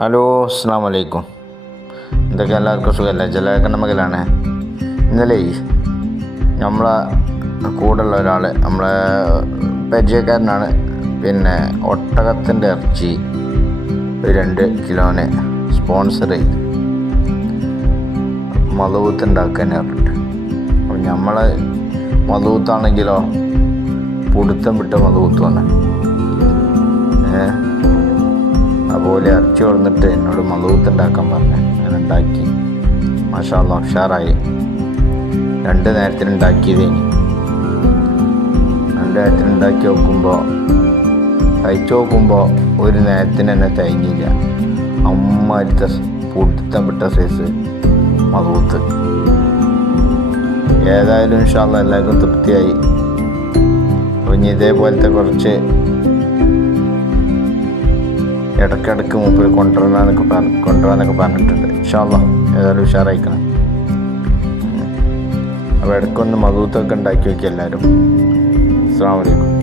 Hello, അസ്സാം വലൈക്കും. എന്തൊക്കെ എല്ലാവർക്കും സുഖമല്ലേ? ജലകണ്ണമകലാണ്. ഇന്നലെ നമ്മളെ കൂടെയുള്ള ഒരാൾ, നമ്മളെ പരിചയക്കാരനാണ്, പിന്നെ ഒട്ടകത്തിൻ്റെ ഇറച്ചി 2 കിലോന് സ്പോൺസർ ചെയ്ത് മധുവത്ത് ഉണ്ടാക്കാൻ പറഞ്ഞിട്ട്. അപ്പോൾ നമ്മളെ മധുവത്താണെങ്കിലോ പിടുത്തം വിട്ട മധുവത്തുമാണ്. അതുപോലെ ഇറച്ചി കൊടുത്തിട്ട് എന്നോട് മധുവത്ത് ഉണ്ടാക്കാൻ പറഞ്ഞു. ഞാൻ ഉണ്ടാക്കി. മാഷാ അല്ലാഹ്, ഉഷാറായി. 2 നേരത്തിന് ഉണ്ടാക്കിയതേനി. 2 നേരത്തിന് ഉണ്ടാക്കി കഴിച്ചു നോക്കുമ്പോൾ ഒരു നേരത്തിന് തന്നെ തേങ്ങിയില്ല. അമ്മാരിത്തെ പിടുത്തം വിട്ട സൈസ് മധുവത്ത്. ഏതായാലും ഇൻഷാ അല്ലാഹ് എല്ലാവർക്കും തൃപ്തിയായി. അപ്പോൾ ഇനി ഇതേപോലത്തെ കുറച്ച് ഇടയ്ക്കിടയ്ക്ക് മൂപ്പർ കൊണ്ടുവരാനൊക്കെ പറഞ്ഞിട്ടുണ്ട്. ഇൻഷാ അല്ലാഹ് ഏതായാലും ഉഷാറായിക്കണം. അപ്പോൾ ഇടയ്ക്കൊന്ന് മധുവത്തൊക്കെ ഉണ്ടാക്കി വയ്ക്കുക എല്ലാവരും. അസ്സലാമു അലൈക്കും.